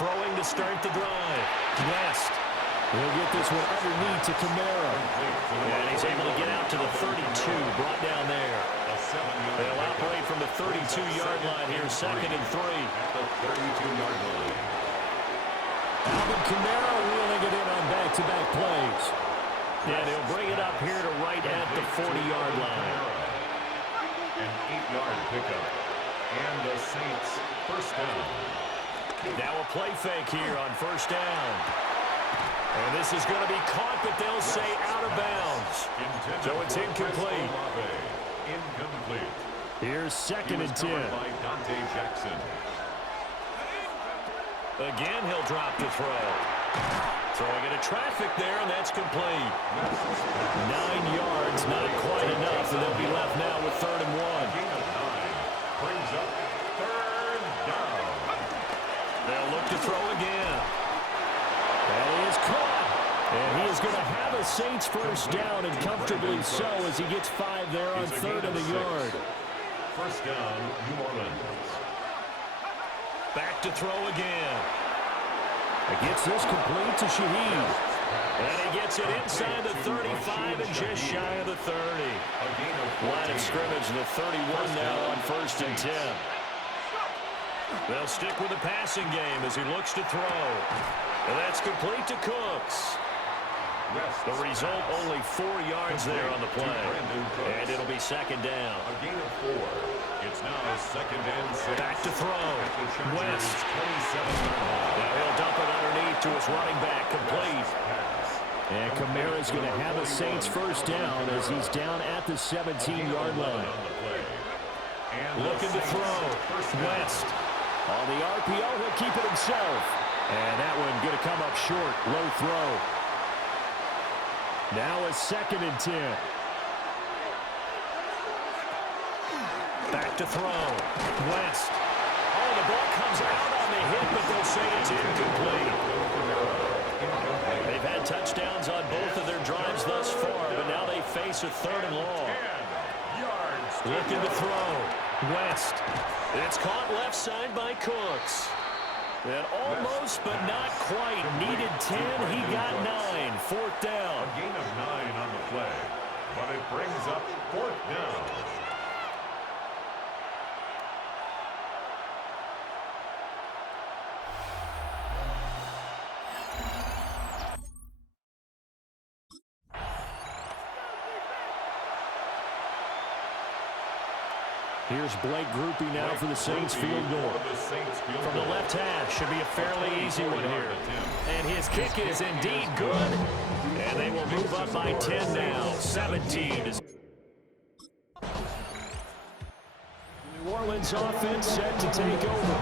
Throwing to start the drive. West. He'll get this one underneath to Kamara. And he's able to get out to the 32, brought down there. They'll operate from the 32-yard line here, 2nd and 3. At the 32-yard line. Alvin Kamara wheeling it in on back-to-back plays. And he'll bring it up here to right at the 40-yard line. An 8-yard pickup. And the Saints first down. Now a play fake here on first down. And this is going to be caught, but they'll say out of bounds. So it's incomplete. Incomplete. Here's 2nd and 10. By Dante Jackson. Again, he'll drop to throw. Throwing into traffic there, and that's complete. 9 yards, not quite enough, and they'll be left now with 3rd and 1. Gain of 9 brings up 3rd down. They'll look to throw again. That is caught. And he is going to have a Saints first down, and comfortably so, as he gets 5 there on 3rd and a yard. First down, New Orleans. Back to throw again. He gets this complete to Shaheed. And he gets it inside the 35 and just shy of the 30. Line of scrimmage, the 31 now on 1st and 10. They'll stick with the passing game as he looks to throw. And that's complete to Cooks. The result, only 4 yards there on the play. And it'll be 2nd down. A gain of 4. It's now 2nd and 6. Back to throw. West. 27. Now he'll dump it underneath to his running back. Complete. And Kamara's going to have a Saints first down as he's down at the 17-yard line. Looking to throw. West. On the RPO, he'll keep it himself. And that one going to come up short. Low throw. Now a 2nd and 10. Back to throw. West. Oh, the ball comes out on the hit, but they'll say it's incomplete. They've had touchdowns on both of their drives thus far, but now they face a 3rd and long. Looking to throw. West. It's caught left side by Cooks. And almost, but not quite. Needed 10. He got 9. 4th down. A gain of 9 on the play. But it brings up 4th down. Here's Blake Groupie now for the Saints field goal. From the left hash, should be a fairly easy one here. And his kick is indeed good. And they will move up by 10 now. 17. New Orleans offense set to take over.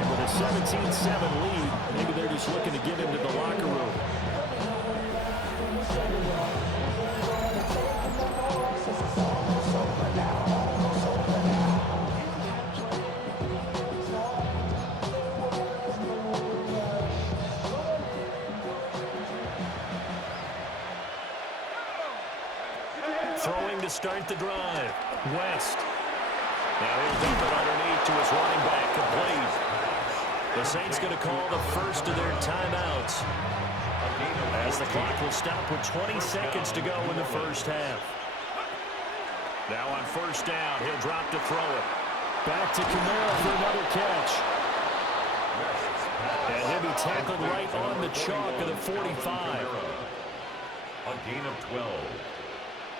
And with a 17-7 lead, maybe they're just looking to get into the locker room. Throwing to start the drive. West. Now he'll dump it underneath to his running back. Complete. The Saints going to call the first of their timeouts, as the clock will stop with 20 seconds to go in the first half. Now on first down, he'll drop to throw it. Back to Kamara for another catch. And he'll be tackled right on the chalk of the 45. A gain of 12.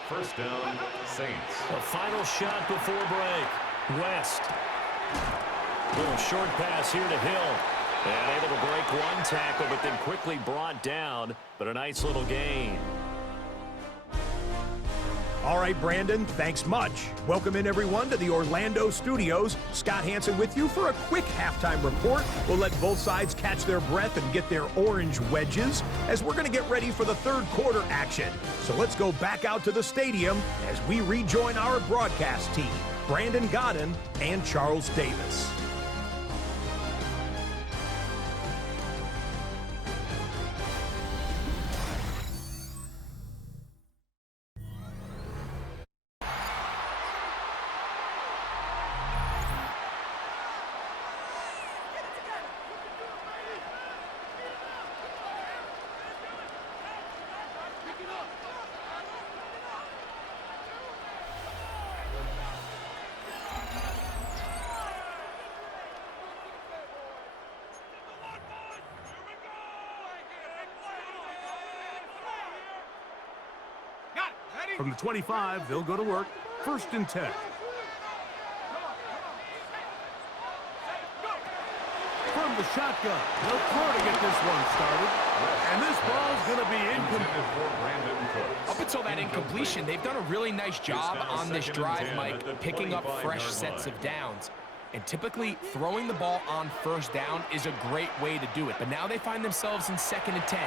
First down, Saints. A final shot before break. West. Little short pass here to Hill. And able to break one tackle, but then quickly brought down. But a nice little gain. All right, Brandon, thanks much. Welcome in, everyone, to the Orlando studios. Scott Hansen with you for a quick halftime report. We'll let both sides catch their breath and get their orange wedges as we're going to get ready for the third quarter action. So let's go back out to the stadium as we rejoin our broadcast team, Brandon Godden and Charles Davis. From the 25, they'll go to work. 1st and 10. From the shotgun, they'll throw to get this one started. And this ball's going to be incomplete. Up until that incompletion, they've done a really nice job on this drive, Mike, picking up fresh sets of downs. And typically, throwing the ball on 1st down is a great way to do it. But now they find themselves in 2nd and 10.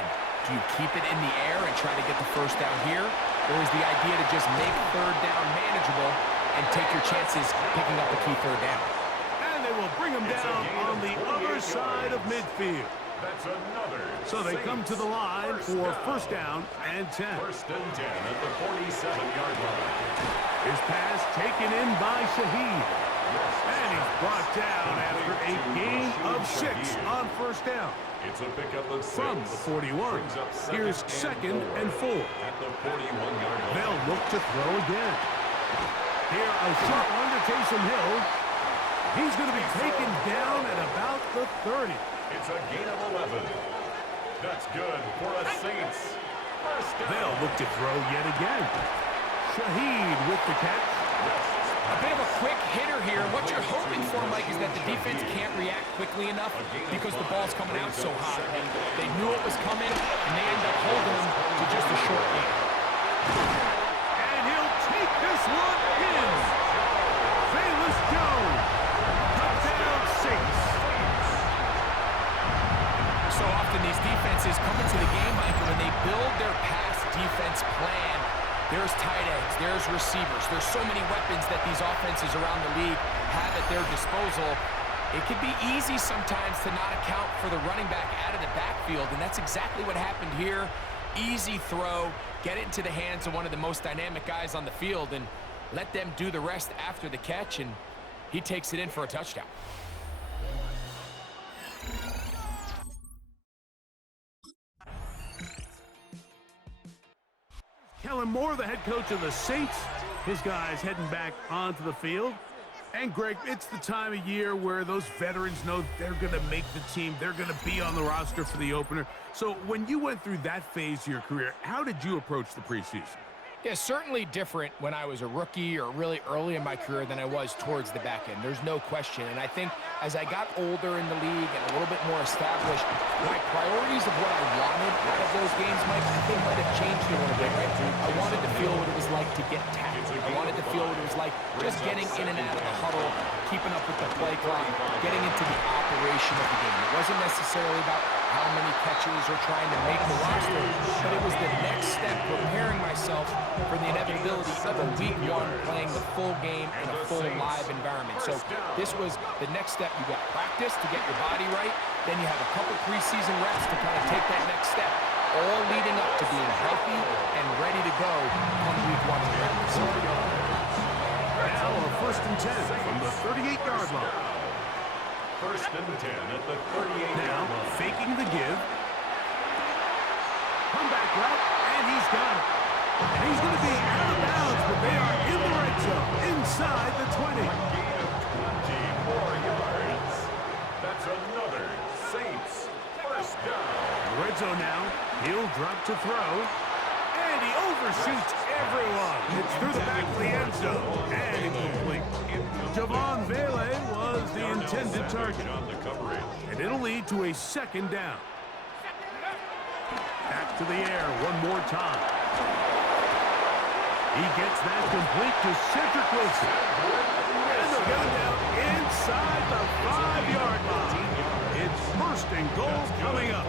Do you keep it in the air and try to get the 1st down here? Or is the idea to just make 3rd down manageable and take your chances picking up a key 3rd down? And they will bring him down on the other side of midfield. That's another. So they come to the line for 1st down and 10. 1st and 10 at the 47-yard line. His pass taken in by Shaheed. And he's brought down after a gain of 6 on 1st down. It's a pickup of 6. From the 41, here's 2nd and 4. At the 41-yard line. They'll look to throw again. Here, a short one to Taysom Hill. He's going to be taken down at about the 30. It's a gain of 11. That's good for a Saints. They'll look to throw yet again. Shaheed with the catch. A bit of a quick hitter here. What you're hoping for, Mike, is that the defense can't react quickly enough because the ball's coming out so hot. And they knew it was coming, and they end up holding him to just a short gain. And he'll take this one in. Bayless Jones. Touchdown Saints. So often these defenses come into the game, Mike, and when they build their pass defense plan, there's tight ends, there's receivers. There's so many weapons that these offenses around the league have at their disposal. It can be easy sometimes to not account for the running back out of the backfield, and that's exactly what happened here. Easy throw, get it into the hands of one of the most dynamic guys on the field, and let them do the rest after the catch, and he takes it in for a touchdown. Kellen Moore, the head coach of the Saints. His guys heading back onto the field. And, Greg, it's the time of year where those veterans know they're going to make the team. They're going to be on the roster for the opener. So when you went through that phase of your career, how did you approach the preseason? Yeah, certainly different when I was a rookie or really early in my career than I was towards the back end. There's no question. And I think as I got older in the league and a little bit more established, my priorities of what I wanted out of those games, Mike, I think might have changed a little bit, right? I wanted to feel what it was like to get tackled. I wanted to feel what it was like just getting in and out of the huddle, keeping up with the play clock, getting into the operation of the game. It wasn't necessarily about how many catches or trying to make the roster, but it was the next step, preparing myself for the inevitability of a week 1 playing the full game in a full live environment. So this was the next step. You got practice to get your body right, then you have a couple preseason reps to kind of take that next step, all leading up to being healthy and ready to go on week 1 of the regular season. Now a 1st and 10 from the 38-yard line. 1st and 10 at the 38-yard Now line. faking the give. Comeback route, and he's got it. And he's going to be out of bounds, but they are in the red zone, inside the 20. A gain of 24 yards. That's another Saints 1st down. The red zone now. He'll drop to throw. And he overshoots everyone. It's through the back of the end zone. And incomplete. Javon Vele was the intended target. And it'll lead to a 2nd down. Back to the air one more time. He gets that complete to Cedric Wilson. And they'll get him down inside the 5-yard line. It's 1st and goal coming up.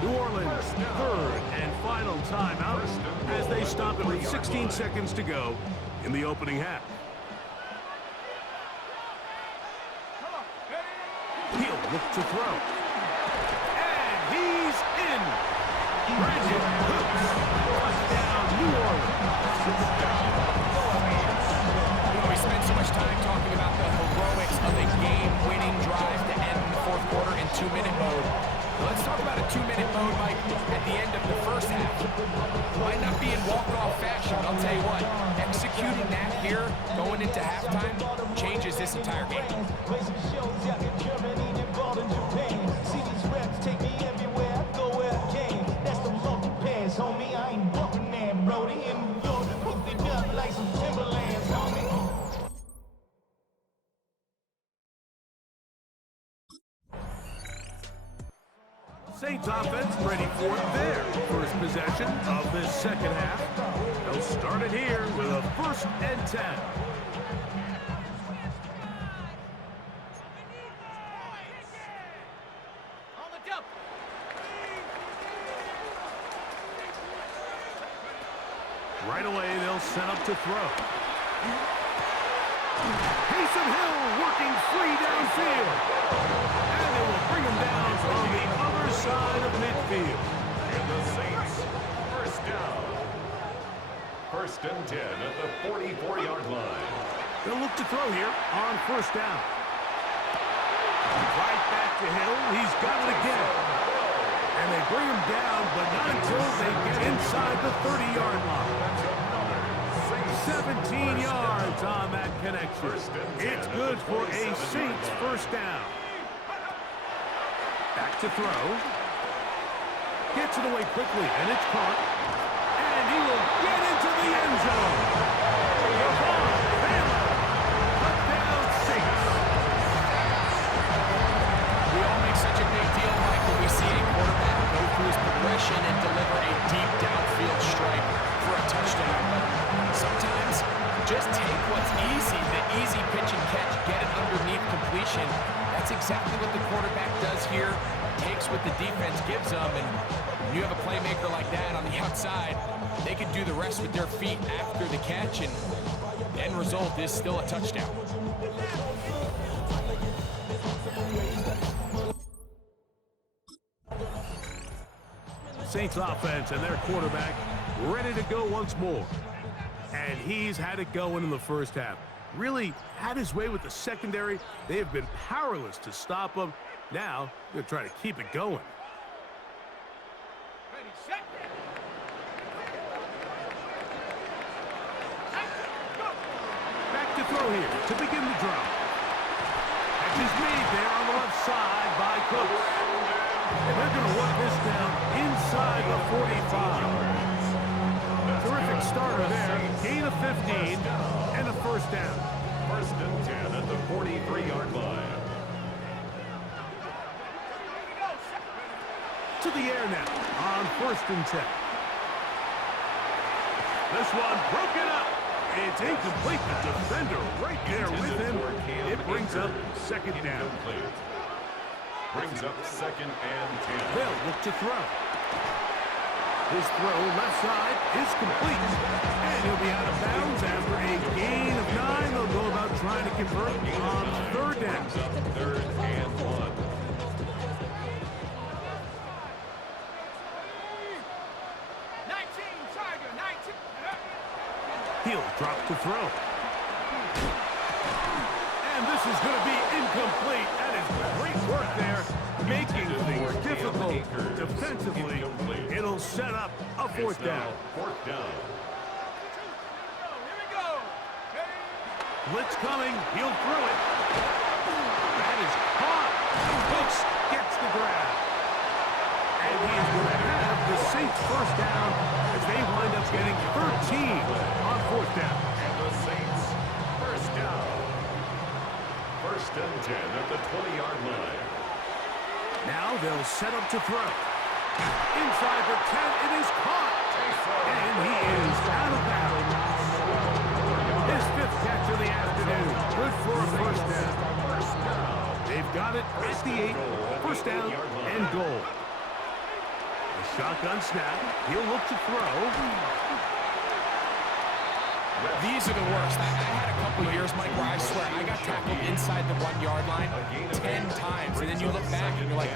New Orleans, 3rd and final timeout as they stop it with 16 seconds to go in the opening half. He'll look to throw. And he's in. Brandon Cooks. Touchdown, New Orleans. We spend so much time talking about the heroics of a game-winning drive to end the 4th quarter in 2-minute mode. Let's talk about a 2-minute mode, Mike, at the end of the 1st half. Might not be in walk-off fashion, but I'll tell you what, executing that here, going into halftime, changes this entire game. Saints offense ready for their first possession of this second half. They'll start it here with a 1st and 10. Right away, they'll set up to throw. Taysom Hill working free downfield. And they will bring him down on the other side of midfield. And the Saints, first down. 1st and 10 at the 44-yard line. They'll look to throw here on 1st down. Right back to Hill. He's got it again. And they bring him down, but not until they get inside the 30-yard line. 17 yards on that connection. It's good for a Saints 1st down. Back to throw. Gets it away quickly, and it's caught. And he will get into the end zone. Touchdown Saints. We all make such a big deal, Mike, when we see a quarterback go through his progression and deliver a deep downfield strike for a touchdown. But sometimes just take what's easy, the easy pitch and catch, get it underneath completion. That's exactly what the quarterback does here. Takes what the defense gives them, and when you have a playmaker like that on the outside, they can do the rest with their feet after the catch, and the end result is still a touchdown. Saints offense and their quarterback ready to go once more. And he's had it going in the 1st half. Really had his way with the secondary. They have been powerless to stop him. Now, they're trying to keep it going. Back to throw here to begin the drive. Catch is made there on the left side by Cooks. And they're going to work this down inside the 45. Terrific starter there. Gain of 15 and a 1st down. 1st and 10 at the 43-yard line. To the air now on 1st and 10. This one broken up. It's incomplete. The defender right there with him. It brings up 2nd down. Brings up 2nd and 10. They'll look to throw. His throw left side is complete. And he'll be out of bounds after a gain of 9. They'll go about trying to convert on 3rd down. 3rd and 1. He'll drop to throw. And this is going to be incomplete. That is great work there, making things difficult defensively. It'll set up a 4th down. 4th down. Blitz coming. He'll throw it. That is caught. Cooks gets the grab. And he is going to have the Saints 1st down as they wind up getting 13 on 4th down. And the Saints 1st down. 1st and 10 at the 20-yard line. Now they'll set up to throw. Inside the 10, it is caught. And he is out of bounds. His 5th catch of the afternoon. Good for a 1st down. They've got it at the 8. 1st down and goal. A shotgun snap. He'll look to throw. These are the worst. I had a couple years, Mike, where I swear I got tackled inside the 1-yard line 10 times. And then you look back and you're like,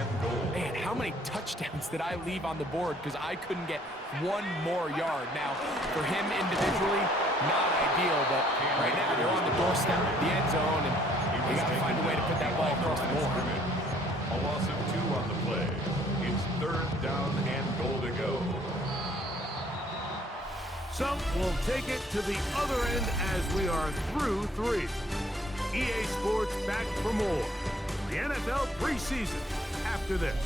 man, how many touchdowns did I leave on the board because I couldn't get 1 more yard? Now, for him individually, not ideal, but right now they're on the doorstep of the end zone, and you got to find a way to put that ball across the board. A loss of 2 on the play. It's 3rd down and goal to go. So we'll take it to the other end as we are through 3. EA Sports back for more. The NFL preseason after this.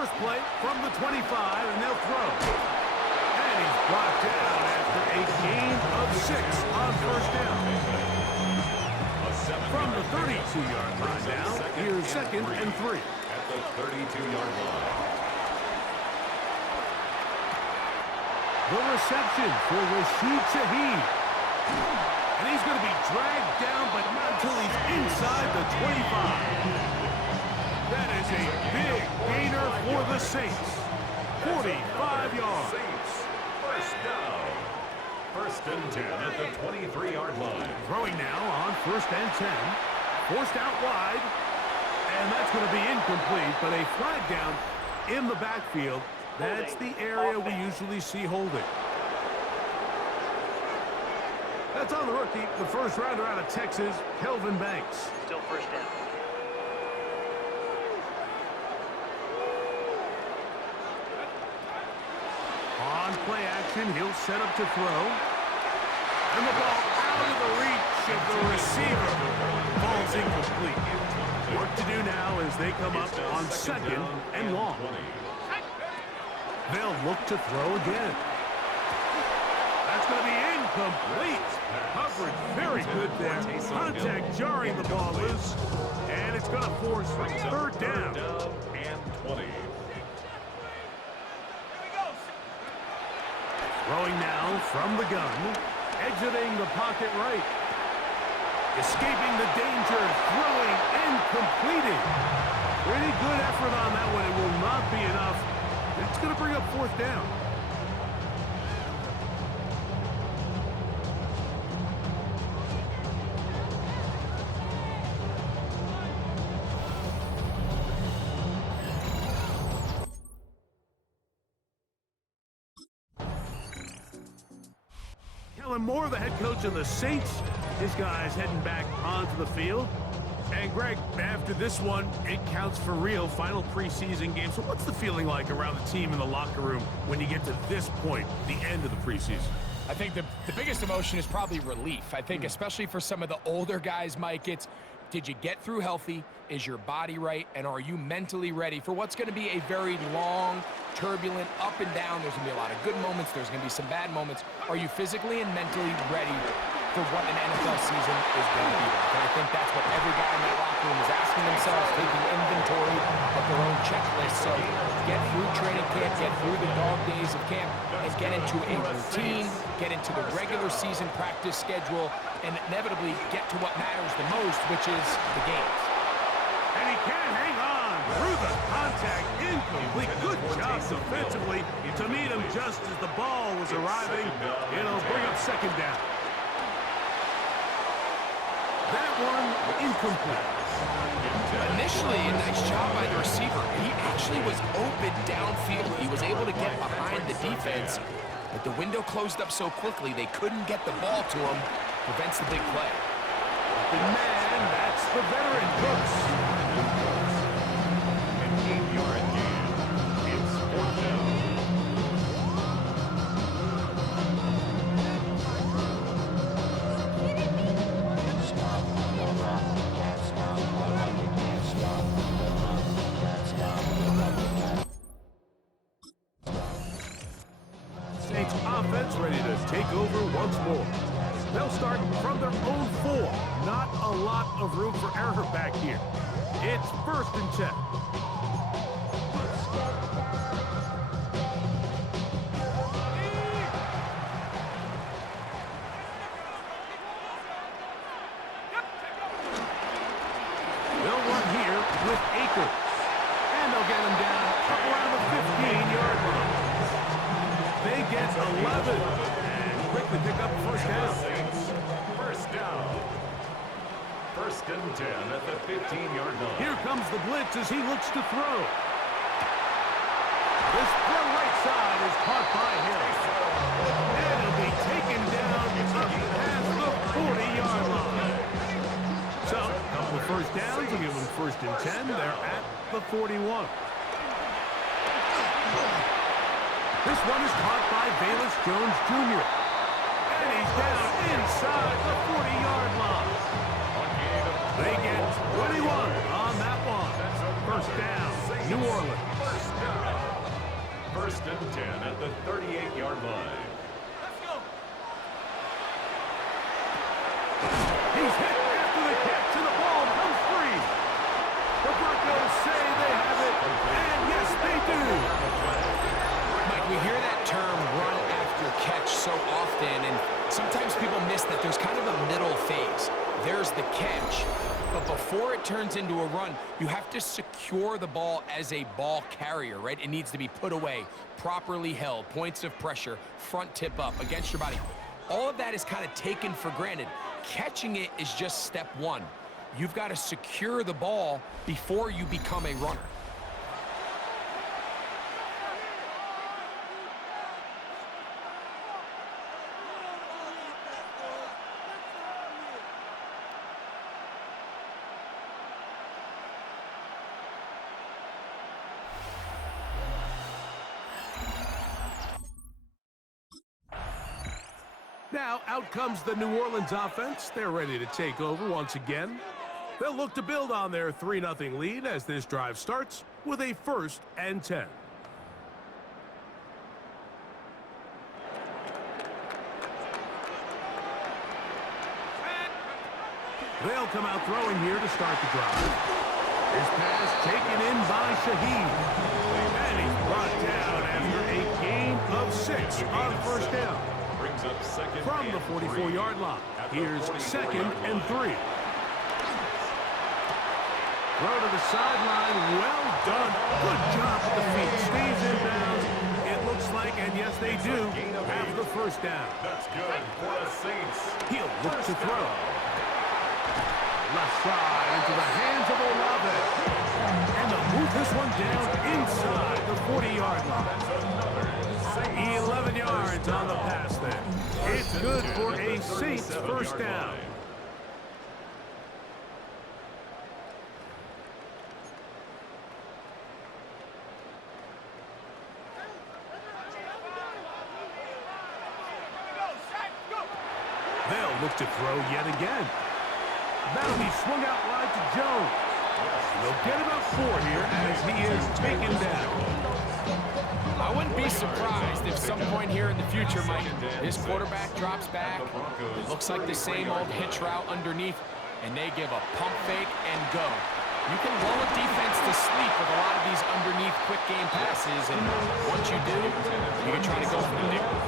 first play from the 25, and they'll throw. And he's brought down after a gain of 6 on first down. From the 32-yard line now, here's 2nd and 3. At the 32-yard line. The reception for Rashid Shaheed. And he's going to be dragged down, but not until he's inside the 25. That is a big gainer for the Saints. 45 yards. Saints, first down. 1st and 10 at the 23-yard line. Throwing now on 1st and 10. Forced out wide. And that's going to be incomplete, but a flag down in the backfield. That's the area we usually see holding. That's on the rookie, the first rounder out of Texas, Kelvin Banks. Still first down. On play action, he'll set up to throw. And the ball out of the reach of the receiver. Ball's incomplete. Work to do now as they come up on 2nd and long. They'll look to throw again. That's going to be incomplete. Coverage very good there. Contact jarring the ball loose. And it's going to force 3rd down. And 20. Throwing now from the gun. Exiting the pocket right. Escaping the danger. Throwing and completing. Pretty good effort on that one. It will not be enough. It's going to bring up 4th down. Kellen Moore, the head coach of the Saints. His guys heading back onto the field. And Greg, after this one, it counts for real. Final preseason game. So what's the feeling like around the team in the locker room when you get to this point, the end of the preseason? I think the biggest emotion is probably relief. I think especially for some of the older guys, Mike, it's did you get through healthy? Is your body right? And are you mentally ready for what's going to be a very long, turbulent, up and down? There's going to be a lot of good moments. There's going to be some bad moments. Are you physically and mentally ready for what an NFL season is going to be like? And I think that's what every guy in that locker room is asking themselves, taking inventory of their own checklist. So get through training camp, get through the dog days of camp, and get into a routine, get into the regular season practice schedule, and inevitably get to what matters the most, which is the games. And he can't hang on through the contact. Incomplete. Good job defensively to meet him just as the ball was arriving. It'll bring up 2nd down. That one incomplete. Initially, a nice job by the receiver. He actually was open downfield. He was able to get behind the defense, but the window closed up so quickly they couldn't get the ball to him. Prevents the big play. The man, that's the veteran Cooks. And 8-yard gain. It's 4th down. Saints offense ready to take over once more. They'll start from their own 4. Not a lot of room for error back here. It's 1st and 10. They'll run here with Akers. And they'll get him down up around the 15-yard line. They get 11 and quickly pick up 1st down. First down. 1st and 10 at the 15-yard line. Here comes the blitz as he looks to throw. This throw right side is caught by Hill. And he'll be taken down up past the 40-yard line. So, a couple of 1st downs will give them 1st and 10. They're at the 41. This one is caught by Bayless Jones Jr. And he's down inside the 40-yard line. They get 21 on that one. 1st down, New Orleans. First and 10 at the 38-yard line. He's hit after the catch, and the ball comes free. The Broncos say they have it, and yes, they do. Mike, we hear that term run after catch so often, and sometimes people miss that there's kind of a middle phase. There's the catch, but before it turns into a run, you have to secure the ball as a ball carrier, right? It needs to be put away, properly held, points of pressure, front tip up against your body. All of that is kind of taken for granted. Catching it is just step one. You've got to secure the ball before you become a runner. Now, out comes the New Orleans offense. They're ready to take over once again. They'll look to build on their 3-0 lead as this drive starts with a 1st and 10. They'll come out throwing here to start the drive. His pass taken in by Shaheed. And he's brought down after a gain of 6 on 1st down. Brings up second From the and 44-yard line, here's 2nd and 3. Throw to the sideline, well done. Good job with the feet, stays in bounds. It looks like, and yes they do, have the 1st down. That's good for the Saints. He'll look to throw. Left side into the hands of Olave. And they'll move this one down inside the 40-yard line. 11 yards on the pass there. It's good for a Saints 1st down. They'll look to throw yet again. That'll be swung out wide to Jones. They'll get about 4 here as he is taken down. I wouldn't be surprised if some point here in the future, Mike, this quarterback drops back. It looks like the same old hitch route underneath, and they give a pump fake and go. You can lull a defense to sleep with a lot of these underneath quick game passes, and once you do, you can try to go for the nickel.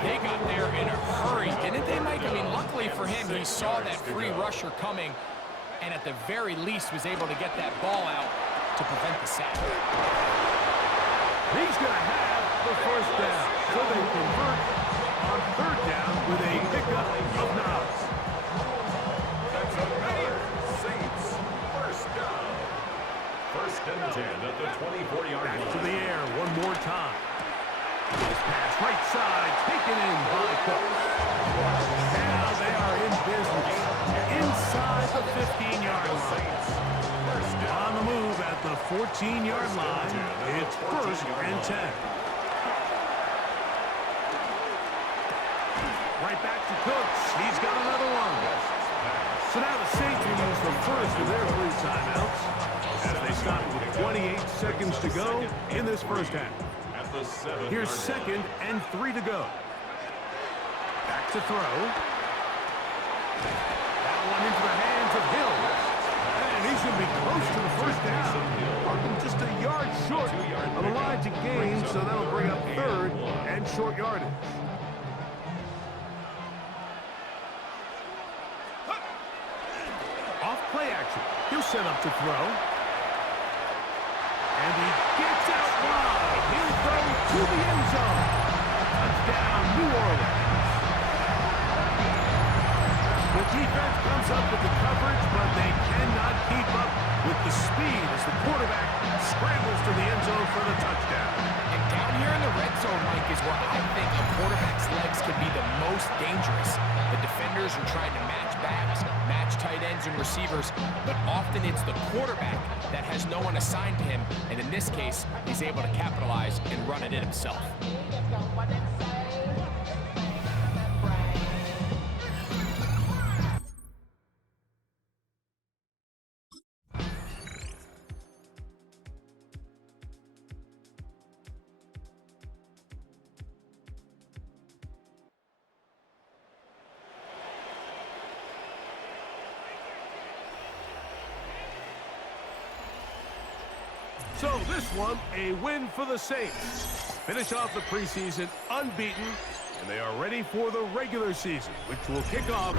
They got there in a hurry, didn't they, Mike? I mean, luckily for him, he saw that free rusher coming, and at the very least was able to get that ball out to prevent the sack. He's going to have the 1st down, so they convert on 3rd down with a pickup of Knobs. That's another Saints 1st down. 1st and 10 at the 24-yard line. Back to the air one more time. This pass right side taken in by Cook. Now they are in business inside the 15-yard line. On the move at the 14-yard line, it's 1st and 10. Right back to Cooks. He's got another one. So now the Saints will use the first of their 3 timeouts as they stop with 28 seconds to go in this 1st half. Here's 2nd and 3 to go. Back to throw. That one into the hands of Hill. And he's going to be close to the 1st down. Marking just a yard short of the line to gain, so that'll bring up 3rd and short yardage. Off play action. He'll set up to throw. And he gets out wide. He'll throw to the end zone. Touchdown, New Orleans. The defense comes up with the coverage, but they cannot keep up with the speed as the quarterback scrambles to the end zone for the touchdown. And down here in the red zone, Mike, is where I think a quarterback's legs can be the most dangerous. The defenders are trying to match backs, match tight ends and receivers, but often it's the quarterback that has no one assigned to him, and in this case, he's able to capitalize and run it in himself. So this one, a win for the Saints. Finish off the preseason unbeaten, and they are ready for the regular season, which will kick off